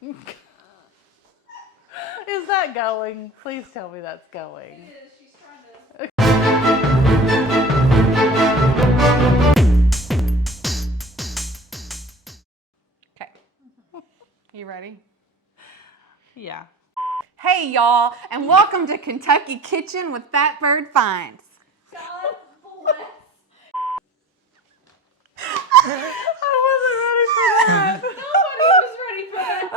Is that going? Please tell me that's going. It is. She's trying to. Okay. You ready? Yeah. Hey, y'all, and welcome to Kentucky Kitchen with fatbirdfinds. God bless. I wasn't ready for that. Nobody was ready for that.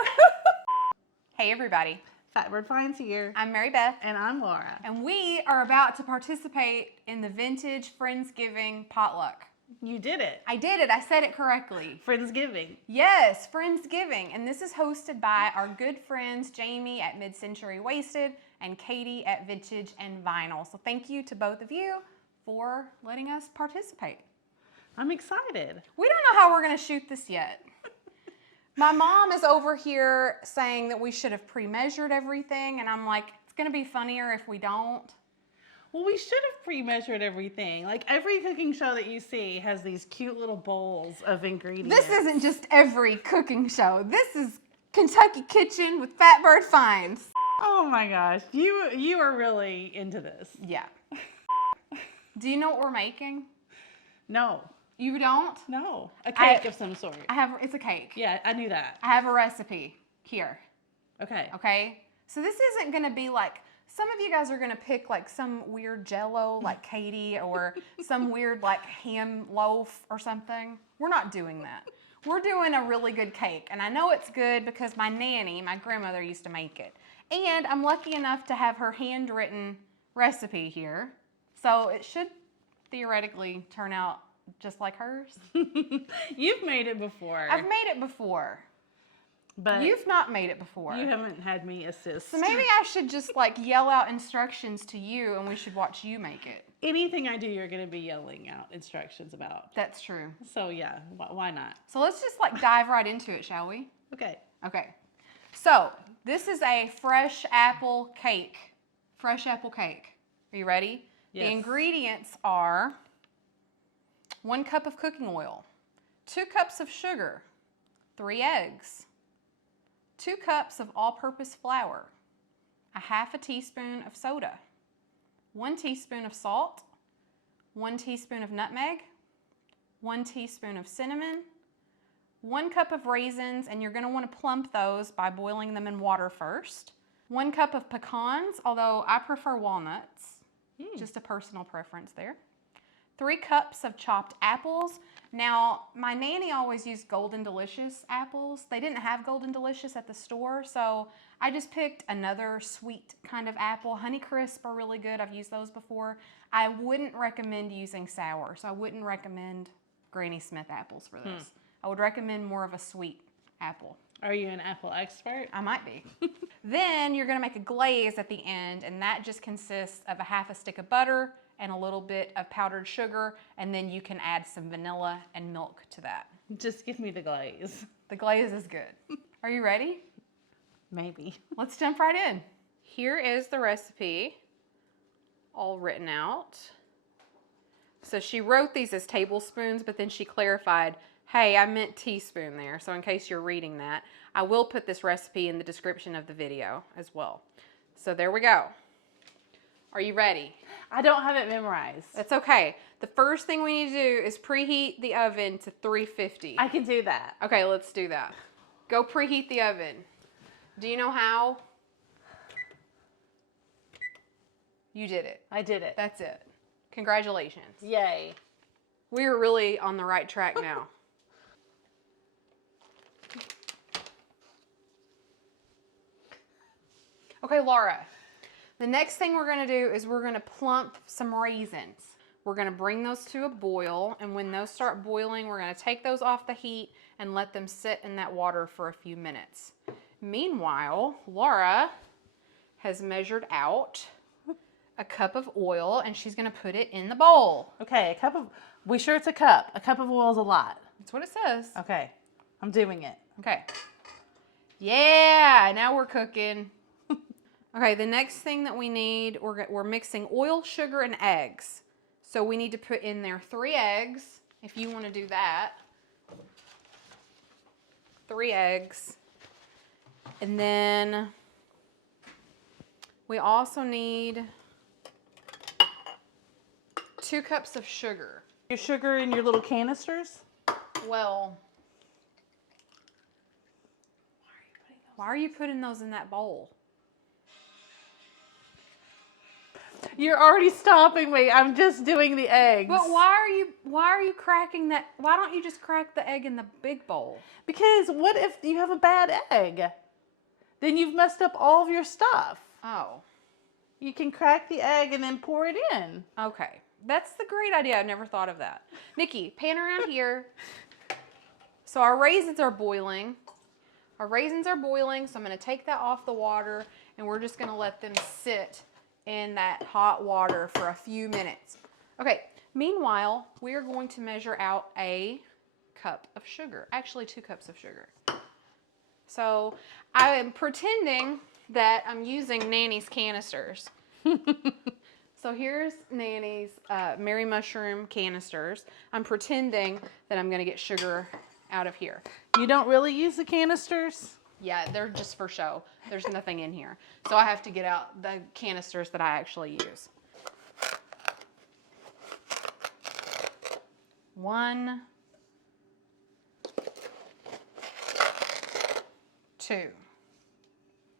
Hey, everybody. Fatbirdfinds here. I'm Mary Beth. And I'm Laura. And we are about to participate in the vintage Friendsgiving potluck. You did it. I did it. I said it correctly. Friendsgiving. Yes, Friendsgiving. And this is hosted by our good friends Jamie at Mid-Century Wasted and Katie at Vintage and Vinyl. So thank you to both of you for letting us participate. I'm excited. We don't know how we're going to shoot this yet. My mom is over here saying that we should have pre-measured everything, and I'm like, it's going to be funnier if we don't. Well, we should have pre-measured everything. Like every cooking show that you see has these cute little bowls of ingredients. This isn't just every cooking show. This is Kentucky Kitchen with fatbirdfinds. Oh my gosh, you are really into this. Yeah. Do you know what we're making? No. You don't? No. A cake of some sort. It's a cake. Yeah, I knew that. I have a recipe here. Okay. Okay? So this isn't going to be like, some of you guys are going to pick like some weird jello like Katie or some weird like ham loaf or something. We're not doing that. We're doing a really good cake. And I know it's good because my nanny, my grandmother, used to make it. And I'm lucky enough to have her handwritten recipe here. So it should theoretically turn out just like hers. You've made it before. I've made it before. But you've not made it before. You haven't had me assist. So maybe I should just like yell out instructions to you and we should watch you make it. Anything I do, you're going to be yelling out instructions about. That's true. So yeah, why not? So let's just like dive right into it, shall we? Okay. Okay. So this is a fresh apple cake. Fresh apple cake. Are you ready? Yes. The ingredients are 1 cup of cooking oil, 2 cups of sugar, 3 eggs, 2 cups of all-purpose flour, 1/2 teaspoon of soda, 1 teaspoon of salt, 1 teaspoon of nutmeg, 1 teaspoon of cinnamon, 1 cup of raisins, and you're going to want to plump those by boiling them in water first, 1 cup of pecans, although I prefer walnuts, just a personal preference there. 3 cups of chopped apples. Now, my nanny always used Golden Delicious apples. They didn't have Golden Delicious at the store, so I just picked another sweet kind of apple. Honeycrisp are really good. I've used those before. I wouldn't recommend using sour, so I wouldn't recommend Granny Smith apples for this. I would recommend more of a sweet apple. Are you an apple expert? I might be. Then you're gonna make a glaze at the end, and that just consists of 1/2 stick of butter and a little bit of powdered sugar, and then you can add some vanilla and milk to that. Just give me the glaze. The glaze is good. Are you ready? Maybe. Let's jump right in. Here is the recipe, all written out. So she wrote these as tablespoons, but then she clarified, hey, I meant teaspoon there. So in case you're reading that, I will put this recipe in the description of the video as well. So there we go. Are you ready? I don't have it memorized. That's okay. The first thing we need to do is preheat the oven to 350. I can do that. Okay, let's do that. Go preheat the oven. Do you know how? You did it. I did it. That's it. Congratulations. Yay. We're really on the right track now. Okay, Laura. The next thing we're going to do is we're going to plump some raisins. We're going to bring those to a boil, and when those start boiling, we're going to take those off the heat and let them sit in that water for a few minutes. Meanwhile, Laura has measured out a cup of oil, and she's going to put it in the bowl. Okay, we sure it's a cup. A cup of oil is a lot. That's what it says. Okay, I'm doing it. Okay. Yeah, now we're cooking. Okay, the next thing that we need, we're mixing oil, sugar, and eggs. So we need to put in there 3 eggs, if you want to do that. 3 eggs. And then we also need 2 cups of sugar. Your sugar in your little canisters? Well, why are you putting those in that bowl? You're already stopping me. I'm just doing the eggs. But why are you cracking that? Why don't you just crack the egg in the big bowl? Because what if you have a bad egg? Then you've messed up all of your stuff. Oh. You can crack the egg and then pour it in. Okay. That's the great idea. I've never thought of that. Nikki, pan around here. So our raisins are boiling. Our raisins are boiling, so I'm going to take that off the water, and we're just going to let them sit in that hot water for a few minutes. Okay, meanwhile, we are going to measure out a cup of sugar. Actually, 2 cups of sugar. So I am pretending that I'm using Nannie's canisters. So here's Nannie's Mary Mushroom canisters. I'm pretending that I'm going to get sugar out of here. You don't really use the canisters? Yeah, they're just for show. There's nothing in here. So I have to get out the canisters that I actually use. 1, 2.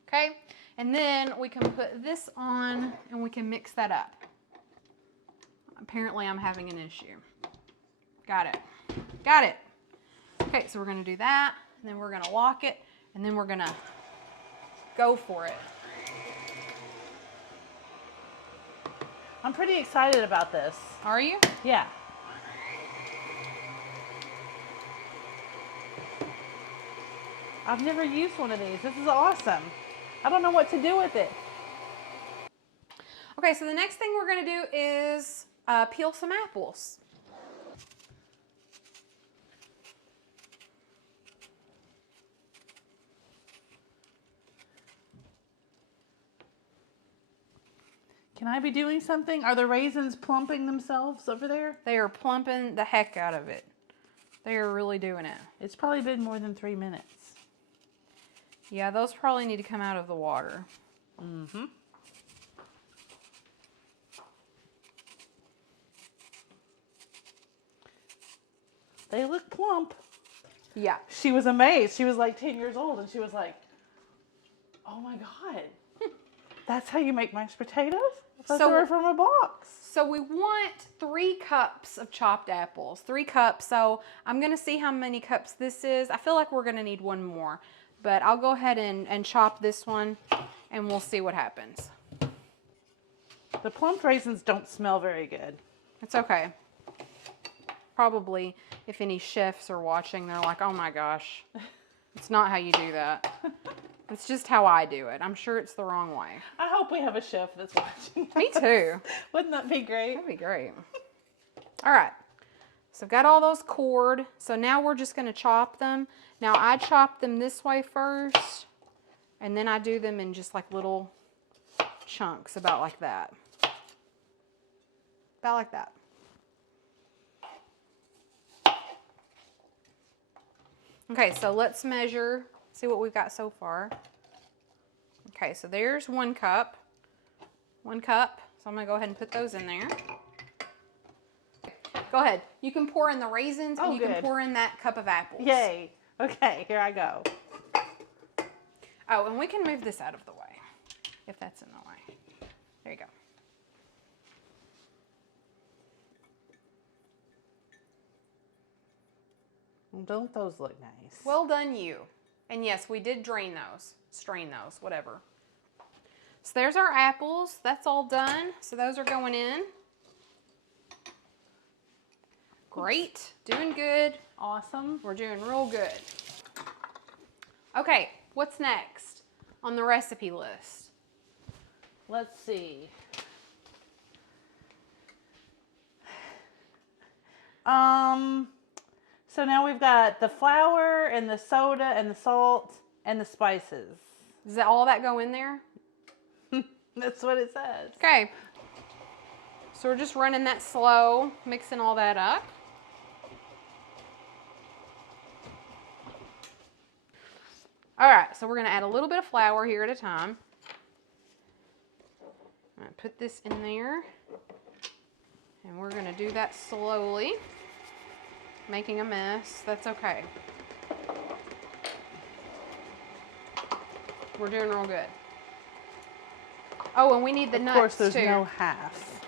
Okay, and then we can put this on and we can mix that up. Apparently I'm having an issue. Got it. Got it. Okay, so we're going to do that, and then we're going to lock it, and then we're going to go for it. I'm pretty excited about this. Are you? Yeah. I've never used one of these. This is awesome. I don't know what to do with it. Okay, so the next thing we're going to do is peel some apples. Can I be doing something? Are the raisins plumping themselves over there? They are plumping the heck out of it. They are really doing it. It's probably been more than 3 minutes. Yeah, those probably need to come out of the water. Mm-hmm. They look plump. Yeah. She was amazed. She was like 10 years old and she was like, oh my God, that's how you make mashed potatoes? I thought they were from a box. So we want 3 cups of chopped apples. 3 cups. So I'm going to see how many cups this is. I feel like we're going to need one more. But I'll go ahead and chop this one and we'll see what happens. The plump raisins don't smell very good. It's okay. Probably if any chefs are watching, they're like, oh my gosh, it's not how you do that. It's just how I do it. I'm sure it's the wrong way. I hope we have a chef that's watching. Me too. Wouldn't that be great? That'd be great. All right. So I've got all those cored. So now we're just going to chop them. Now I chop them this way first, and then I do them in just like little chunks, about like that. About like that. Okay, so let's measure, see what we've got so far. Okay, so there's 1 cup. 1 cup. So I'm going to go ahead and put those in there. Go ahead. You can pour in the raisins and you can pour in that cup of apples. Yay. Okay, here I go. Oh, and we can move this out of the way if that's in the way. There you go. Well, don't those look nice? Well done, you. And yes, we did drain those, strain those, whatever. So there's our apples. That's all done. So those are going in. Great. Doing good. Awesome. We're doing real good. Okay, what's next on the recipe list? Let's see. So now we've got the flour and the soda and the salt and the spices. Does that all that go in there? That's what it says. Okay. So we're just running that slow, mixing all that up. All right, so we're gonna add a little bit of flour here at a time. I'm gonna put this in there. And we're gonna do that slowly, making a mess. That's okay. We're doing real good. Oh, and we need the nuts too. Of course, there's no half.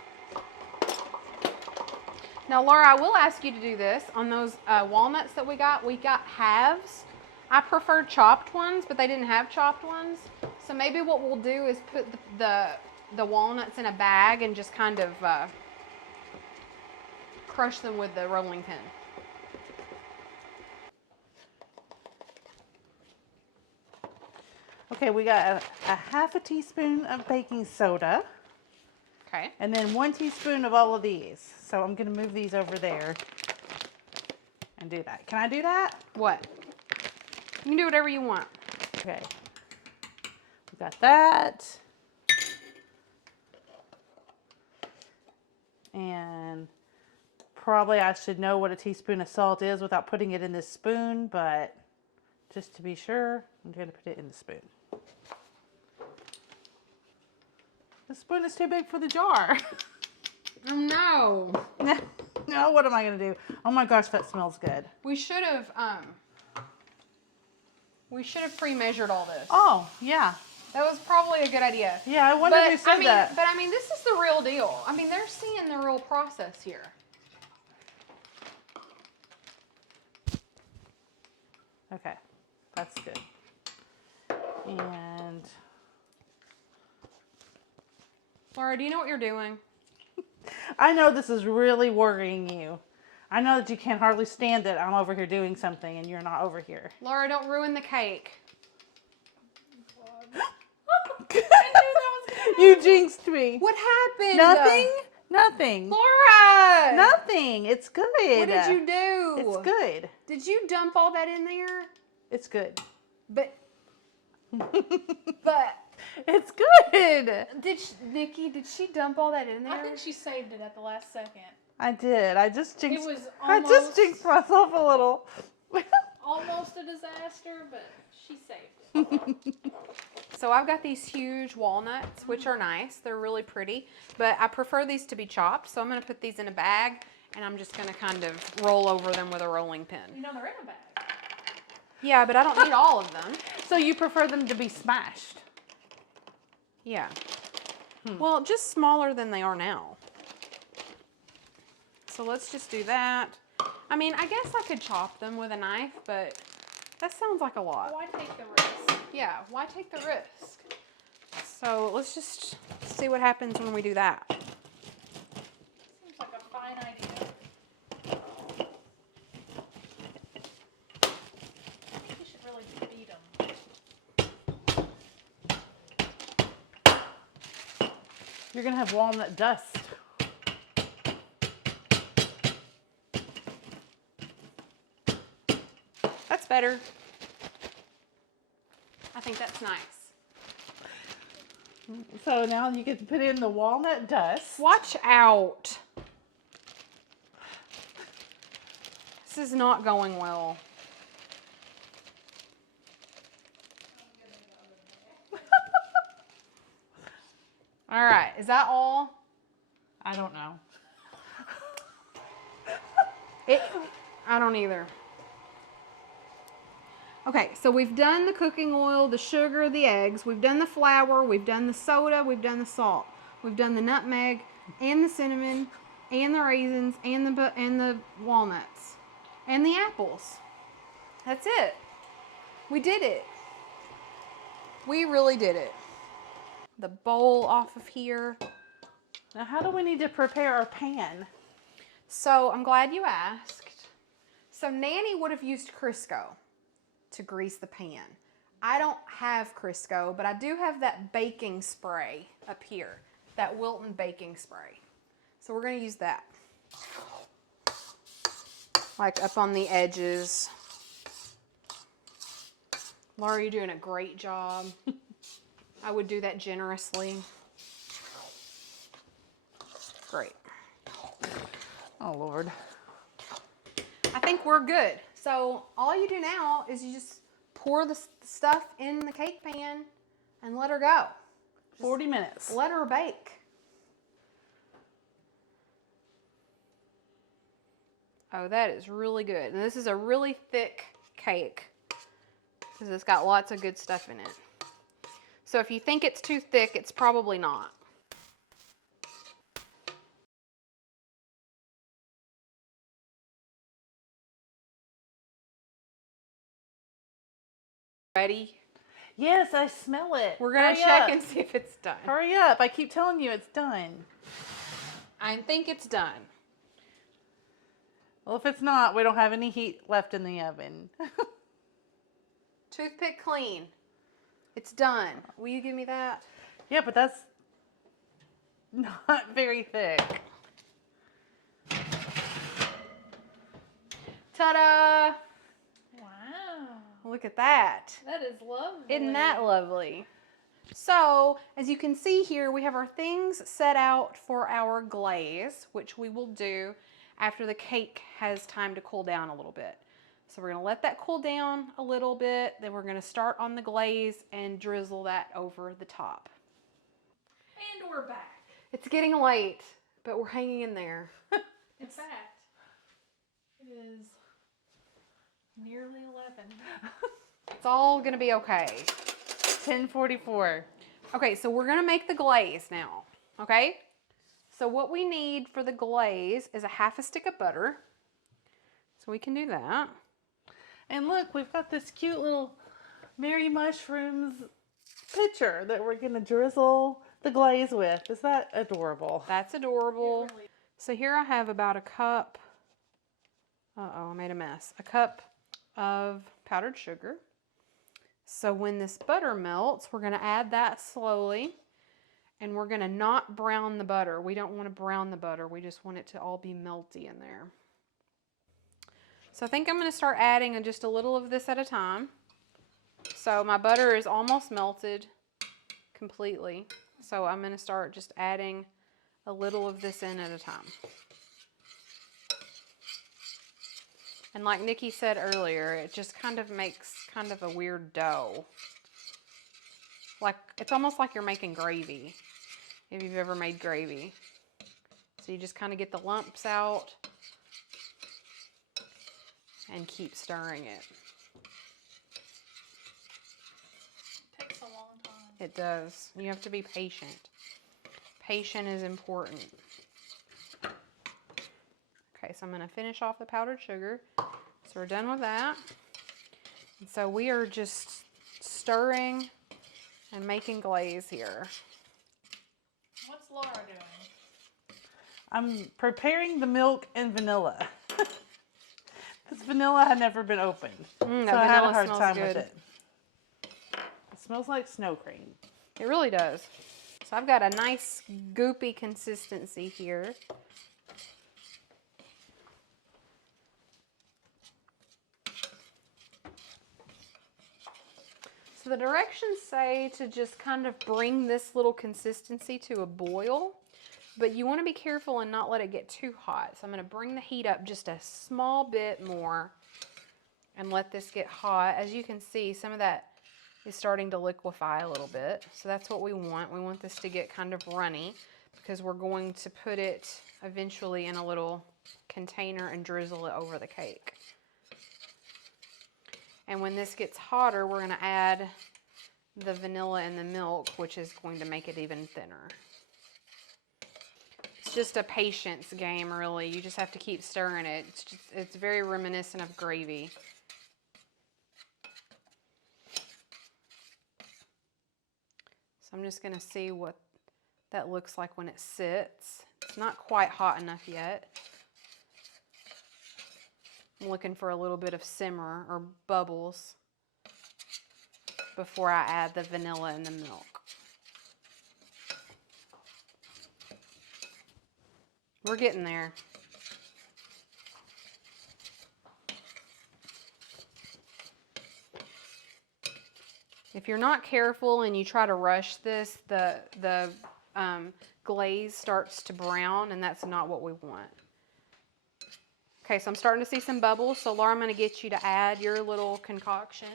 Now, Laura, I will ask you to do this. On those walnuts that we got halves. I prefer chopped ones, but they didn't have chopped ones. So maybe what we'll do is put the walnuts in a bag and just kind of crush them with the rolling pin. Okay, we got a half a teaspoon of baking soda. Okay. And then 1 teaspoon of all of these. So I'm going to move these over there and do that. Can I do that? What? You can do whatever you want. Okay. We got that. And probably I should know what a teaspoon of salt is without putting it in this spoon, but just to be sure, I'm going to put it in the spoon. The spoon is too big for the jar. Oh no. No, what am I going to do? Oh my gosh, that smells good. We should have pre-measured all this. Oh, yeah. That was probably a good idea. Yeah, I wonder who said that. But I mean, this is the real deal. I mean, they're seeing the real process here. Okay, that's good. And Laura, do you know what you're doing? I know this is really worrying you. I know that you can hardly stand it. I'm over here doing something and you're not over here. Laura, don't ruin the cake. You jinxed me. What happened? Nothing? Nothing. Laura! Nothing. It's good. What did you do? It's good. Did you dump all that in there? It's good. But it's good. Nikki, did she dump all that in there? I think she saved it at the last second. I did. I just jinxed. It was I just jinxed myself a little. almost a disaster, but she saved it. So I've got these huge walnuts, which are nice. They're really pretty, but I prefer these to be chopped. So I'm going to put these in a bag, and I'm just going to kind of roll over them with a rolling pin. You know they're in a bag. Yeah, but I don't need all of them. So you prefer them to be smashed? Yeah. Well, just smaller than they are now. So let's just do that. I mean, I guess I could chop them with a knife, but that sounds like a lot. Why take the risk? Yeah, why take the risk? So let's just see what happens when we do that. Seems like a fine idea. I think you should really beat them. You're going to have walnut dust. That's better. I think that's nice. So now you get to put in the walnut dust. Watch out. This is not going well. All right, is that all? I don't know. I don't either. Okay, so we've done the cooking oil, the sugar, the eggs. We've done the flour. We've done the soda. We've done the salt. We've done the nutmeg and the cinnamon and the raisins and the walnuts and the apples. That's it. We did it. We really did it. The bowl off of here. Now, how do we need to prepare our pan? So I'm glad you asked. So Nannie would have used Crisco to grease the pan. I don't have Crisco, but I do have that baking spray up here, that Wilton baking spray. So we're gonna use that. Like up on the edges. Laura, you're doing a great job. I would do that generously. Great. Oh, Lord. I think we're good. So all you do now is you just pour the stuff in the cake pan and let her go. 40 minutes. Let her bake. Oh, that is really good. And this is a really thick cake because it's got lots of good stuff in it. So if you think it's too thick, it's probably not. Ready? Yes, I smell it. We're going to Hurry check up. and see if it's done. Hurry up. I keep telling you it's done. I think it's done. Well, if it's not, we don't have any heat left in the oven. Toothpick clean. It's done. Will you give me that? Yeah, but that's not very thick. Ta-da! Wow. Look at that. That is lovely. Isn't that lovely? So, as you can see here, we have our things set out for our glaze, which we will do after the cake has time to cool down a little bit. So we're going to let that cool down a little bit. Then we're going to start on the glaze and drizzle that over the top. And we're back. It's getting late, but we're hanging in there. In fact, it is nearly 11. It's all going to be okay. 10:44. Okay, so we're going to make the glaze now, okay? So what we need for the glaze is a half a stick of butter. So we can do that. And look, we've got this cute little Mary Mushrooms pitcher that we're going to drizzle the glaze with. Is that adorable? That's adorable. Really- So here I have about a cup. Uh-oh, I made a mess. A cup of powdered sugar. So when this butter melts, we're going to add that slowly. And we're going to not brown the butter. We don't want to brown the butter. We just want it to all be melty in there. So I think I'm going to start adding just a little of this at a time. So my butter is almost melted completely. So I'm going to start just adding a little of this in at a time. And like Nikki said earlier, it just kind of makes kind of a weird dough. Like, it's almost like you're making gravy, if you've ever made gravy. So you just kind of get the lumps out and keep stirring it. Takes a long time. It does. You have to be patient. Patient is important. Okay, so I'm going to finish off the powdered sugar. So we're done with that. And so we are just stirring and making glaze here. What's Laura doing? I'm preparing the milk and vanilla. This vanilla had never been opened. That so I had a vanilla hard smells time good. with it. It smells like snow cream. It really does. So I've got a nice goopy consistency here. So the directions say to just kind of bring this little consistency to a boil, but you want to be careful and not let it get too hot. So I'm going to bring the heat up just a small bit more and let this get hot. As you can see, some of that is starting to liquefy a little bit. So that's what we want. We want this to get kind of runny because we're going to put it eventually in a little container and drizzle it over the cake. And when this gets hotter, we're going to add the vanilla and the milk, which is going to make it even thinner. It's just a patience game, really. You just have to keep stirring it. It's very reminiscent of gravy. So I'm just going to see what that looks like when it sits. It's not quite hot enough yet. I'm looking for a little bit of simmer or bubbles before I add the vanilla and the milk. We're getting there. If you're not careful and you try to rush this, the glaze starts to brown, and that's not what we want. Okay, so I'm starting to see some bubbles. So Laura, I'm going to get you to add your little concoction.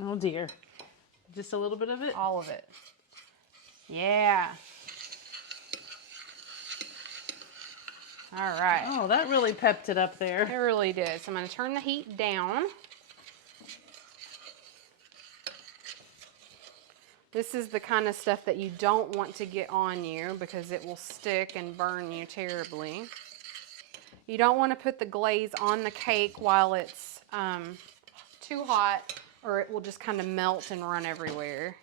Oh dear. Just a little bit of it? All of it. Yeah. All right. Oh, that really pepped it up It there. really did. So I'm going to turn the heat down. This is the kind of stuff that you don't want to get on you because it will stick and burn you terribly. You don't want to put the glaze on the cake while it's too hot, or it will just kind of melt and run everywhere.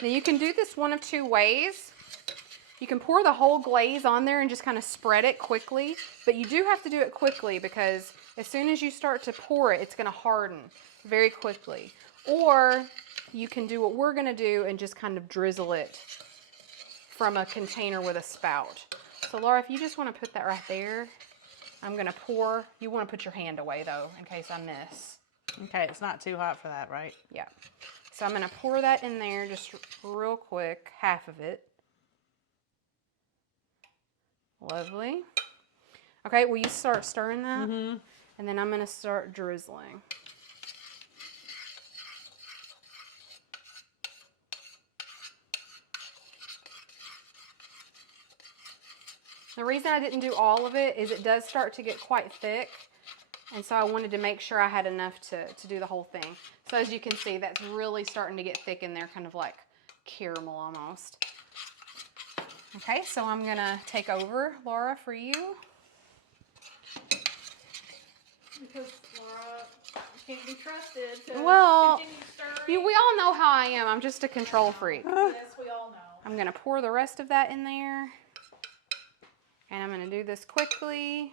Now you can do this one of two ways. You can pour the whole glaze on there and just kind of spread it quickly, but you do have to do it quickly because as soon as you start to pour it, it's going to harden very quickly. Or you can do what we're going to do and just kind of drizzle it from a container with a spout. So Laura, if you just want to put that right there, I'm going to pour. You want to put your hand away though, in case I miss. Okay, it's not too hot for that, right? Yeah. So I'm going to pour that in there just real quick, half of it. Lovely. Okay, will you start stirring that? Mm-hmm. And then I'm going to start drizzling. The reason I didn't do all of it is it does start to get quite thick. And so I wanted to make sure I had enough to do the whole thing. So as you can see, that's really starting to get thick in there, kind of like caramel almost. Okay, so I'm gonna take over, Laura, for you. Because Laura can't be trusted to Well, continue stirring. we all know how I am. I'm just a control freak. Yes, we all know. I'm gonna pour the rest of that in there. And I'm gonna do this quickly.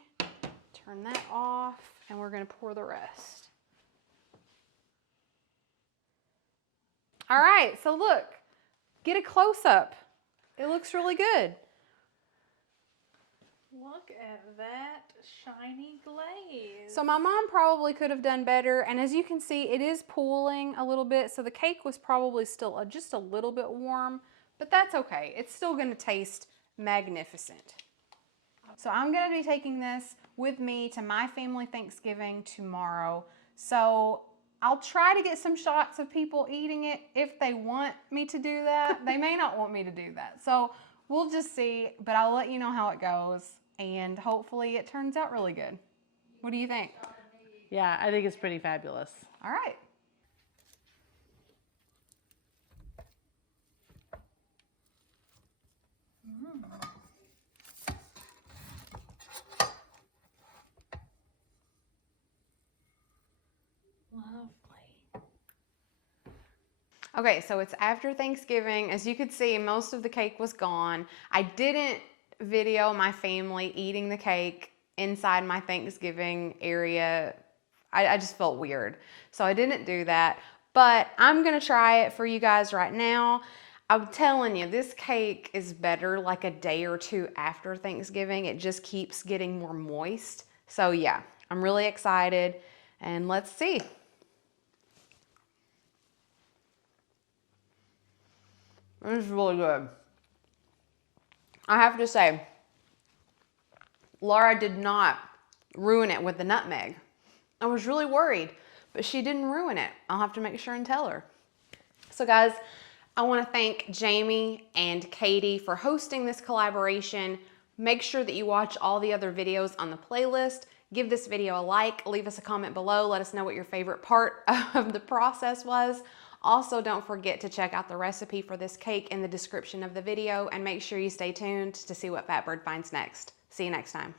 Turn that off, and we're gonna pour the rest. All right, so look, get a close-up. It looks really good. Look at that shiny glaze. So my mom probably could have done better, and as you can see, it is pooling a little bit, so the cake was probably still just a little bit warm, but that's okay. It's still gonna taste magnificent. So I'm gonna be taking this with me to my family Thanksgiving tomorrow. So I'll try to get some shots of people eating it if they want me to do that. They may not want me to do that. So we'll just see, but I'll let you know how it goes, and hopefully it turns out really good. What do you think? Yeah, I think it's pretty fabulous. All right. Lovely. Okay, so it's after Thanksgiving. As you could see, most of the cake was gone. I didn't video my family eating the cake inside my Thanksgiving area. I just felt weird. So I didn't do that, but I'm gonna try it for you guys right now. I'm telling you, this cake is better like a day or two after Thanksgiving. It just keeps getting more moist. So yeah, I'm really excited, and let's see. It's really good. I have to say, Laura did not ruin it with the nutmeg. I was really worried, but she didn't ruin it. I'll have to make sure and tell her. So guys, I want to thank Jamie and Katie for hosting this collaboration. Make sure that you watch all the other videos on the playlist. Give this video a like, leave us a comment below, let us know what your favorite part of the process was. Also, don't forget to check out the recipe for this cake in the description of the video, and make sure you stay tuned to see what Fatbird finds next. See you next time.